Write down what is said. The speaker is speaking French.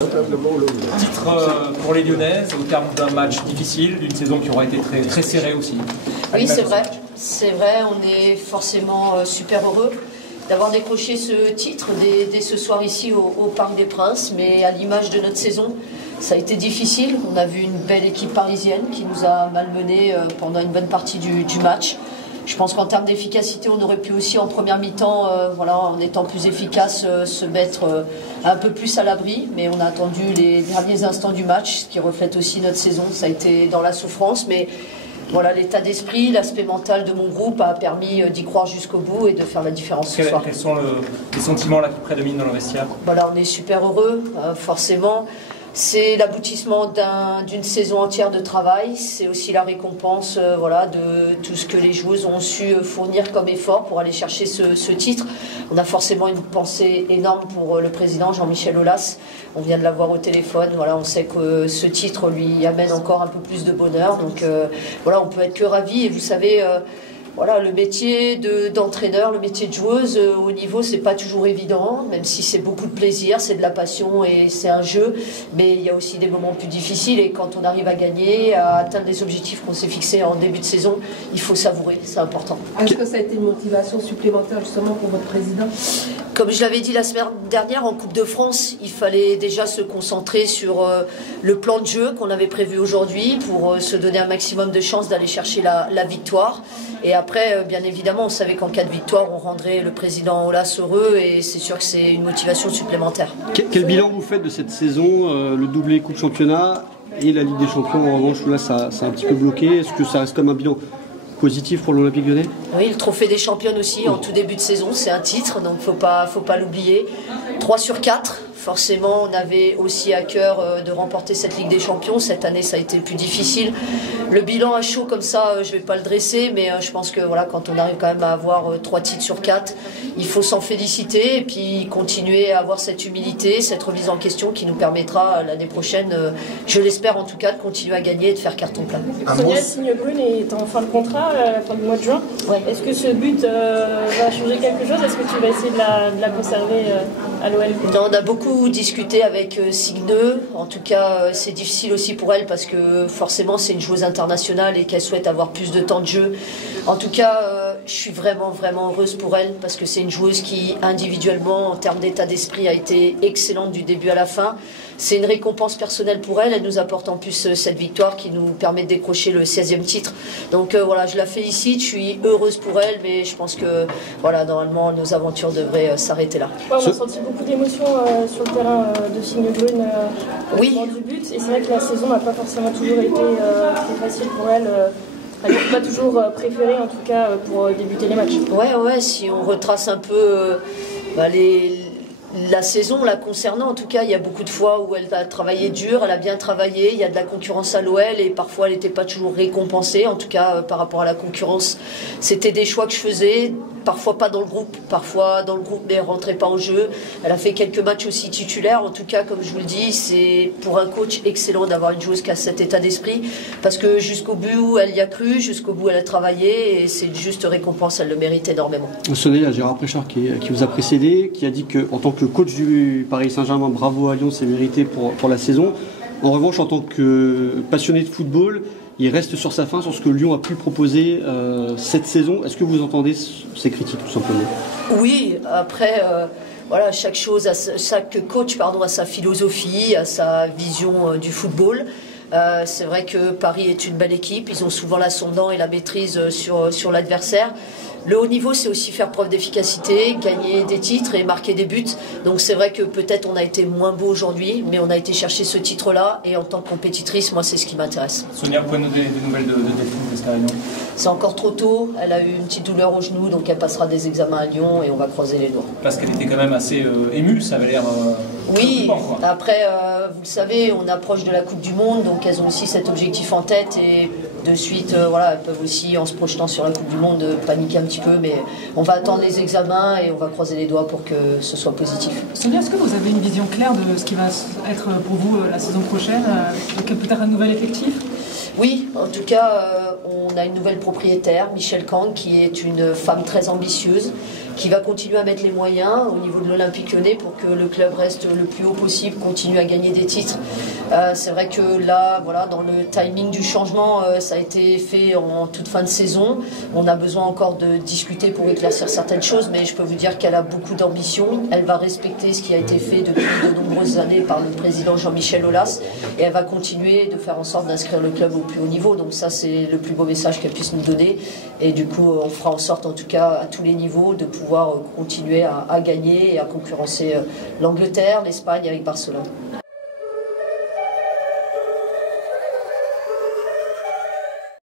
Titre pour les Lyonnaises au terme d'un match difficile, d'une saison qui aura été très, très serrée aussi. Oui, c'est vrai. C'est vrai, on est forcément super heureux d'avoir décroché ce titre dès ce soir ici au Parc des Princes. Mais à l'image de notre saison, ça a été difficile. On a vu une belle équipe parisienne qui nous a malmenés pendant une bonne partie du match. Je pense qu'en termes d'efficacité, on aurait pu aussi en première mi-temps, en étant plus efficace, se mettre un peu plus à l'abri. Mais on a attendu les derniers instants du match, ce qui reflète aussi notre saison. Ça a été dans la souffrance, mais voilà, l'état d'esprit, l'aspect mental de mon groupe a permis d'y croire jusqu'au bout et de faire la différence ce soir. Quels sont les sentiments là qui prédominent dans le vestiaire? Voilà, on est super heureux, forcément. C'est l'aboutissement d'une saison entière de travail. C'est aussi la récompense de tout ce que les joueuses ont su fournir comme effort pour aller chercher ce titre. On a forcément une pensée énorme pour le président Jean-Michel Aulas. On vient de l'avoir au téléphone. Voilà, on sait que ce titre lui amène encore un peu plus de bonheur. Donc on peut être que ravis. Et vous savez... le métier d'entraîneur, le métier de joueuse au niveau, c'est pas toujours évident, même si c'est beaucoup de plaisir, c'est de la passion et c'est un jeu, mais il y a aussi des moments plus difficiles et quand on arrive à gagner, à atteindre les objectifs qu'on s'est fixés en début de saison, il faut savourer, c'est important. Est-ce que ça a été une motivation supplémentaire justement pour votre président? Comme je l'avais dit la semaine dernière en Coupe de France, il fallait déjà se concentrer sur le plan de jeu qu'on avait prévu aujourd'hui pour se donner un maximum de chances d'aller chercher la victoire. Et après, bien évidemment, on savait qu'en cas de victoire, on rendrait le président Aulas heureux et c'est sûr que c'est une motivation supplémentaire. Quel bilan vous faites de cette saison, le doublé Coupe Championnat et la Ligue des Champions? En revanche, là, ça a un petit peu bloqué. Est-ce que ça reste comme un bilan positif pour l'Olympique Lyonnais? Oui, le trophée des championnes aussi, en tout début de saison, c'est un titre, donc faut pas l'oublier. 3 sur 4. Forcément, on avait aussi à cœur de remporter cette Ligue des Champions. Cette année, ça a été plus difficile. Le bilan à chaud comme ça, je ne vais pas le dresser, mais je pense que quand on arrive quand même à avoir 3 titres sur 4, il faut s'en féliciter et puis continuer à avoir cette humilité, cette remise en question qui nous permettra l'année prochaine, je l'espère en tout cas, de continuer à gagner et de faire carton plein. Sonia Signebrun est en fin de contrat à la fin du mois de juin. Ouais. Est-ce que ce but va changer quelque chose? Est-ce que tu vas essayer de la conserver à l'OL? On a beaucoup discuté avec Signeux. En tout cas, c'est difficile aussi pour elle parce que forcément, c'est une joueuse internationale et qu'elle souhaite avoir plus de temps de jeu. En tout cas, je suis vraiment, vraiment heureuse pour elle parce que c'est une joueuse qui, individuellement, en termes d'état d'esprit, a été excellente du début à la fin. C'est une récompense personnelle pour elle. Elle nous apporte en plus cette victoire qui nous permet de décrocher le 16e titre. Donc je la félicite. Je suis heureuse pour elle, mais je pense que normalement, nos aventures devraient s'arrêter là. Ouais, on a senti beaucoup d'émotions sur le terrain de Signebrun au moment du but. Et c'est vrai que la saison n'a pas forcément toujours été très facile pour elle. Elle n'est pas toujours préférée, en tout cas, pour débuter les matchs. Ouais, si on retrace un peu la saison la concernant, en tout cas, il y a beaucoup de fois où elle a travaillé dur, elle a bien travaillé, il y a de la concurrence à l'OL et parfois elle n'était pas toujours récompensée, en tout cas par rapport à la concurrence. C'était des choix que je faisais, parfois pas dans le groupe, parfois dans le groupe mais elle rentrait pas en jeu. Elle a fait quelques matchs aussi titulaires, en tout cas, comme je vous le dis, c'est pour un coach excellent d'avoir une joueuse qui a cet état d'esprit parce que jusqu'au bout elle y a cru, jusqu'au bout elle a travaillé et c'est une juste récompense, elle le mérite énormément. Sonia, il y a Gérard Préchard qui vous a précédé, qui a dit qu'en tant que coach du Paris Saint-Germain, bravo à Lyon, c'est mérité pour la saison. En revanche, en tant que passionné de football, il reste sur sa faim sur ce que Lyon a pu proposer cette saison. Est-ce que vous entendez ces critiques tout simplement? Oui, après, chaque coach a sa philosophie, a sa vision du football. C'est vrai que Paris est une belle équipe, ils ont souvent l'ascendant et la maîtrise sur l'adversaire. Le haut niveau, c'est aussi faire preuve d'efficacité, gagner des titres et marquer des buts. Donc c'est vrai que peut-être on a été moins beau aujourd'hui, mais on a été chercher ce titre-là. Et en tant que compétitrice, moi, c'est ce qui m'intéresse. Sonia, vous pouvez nous donner des nouvelles de Delphine Pescarino? C'est encore trop tôt. Elle a eu une petite douleur au genou, donc elle passera des examens à Lyon et on va croiser les doigts. Parce qu'elle était quand même assez émue, ça avait l'air... Oui, après, vous le savez, on approche de la Coupe du Monde, donc elles ont aussi cet objectif en tête et de suite, elles peuvent aussi, en se projetant sur la Coupe du Monde, paniquer un petit peu, mais on va attendre les examens et on va croiser les doigts pour que ce soit positif. Sonia, est-ce que vous avez une vision claire de ce qui va être pour vous la saison prochaine? Peut-être un nouvel effectif? Oui, en tout cas, on a une nouvelle propriétaire, Michel Kang, qui est une femme très ambitieuse, qui va continuer à mettre les moyens au niveau de l'Olympique Lyonnais pour que le club reste le plus haut possible, continue à gagner des titres. C'est vrai que là, voilà, dans le timing du changement, ça a été fait en toute fin de saison. On a besoin encore de discuter pour éclaircir certaines choses, mais je peux vous dire qu'elle a beaucoup d'ambition. Elle va respecter ce qui a été fait depuis de nombreuses années par le président Jean-Michel Aulas et elle va continuer de faire en sorte d'inscrire le club au plus haut niveau. Donc ça, c'est le plus beau message qu'elle puisse nous donner. Et du coup, on fera en sorte, en tout cas, à tous les niveaux, de pouvoir continuer à gagner et à concurrencer l'Angleterre, l'Espagne avec Barcelone.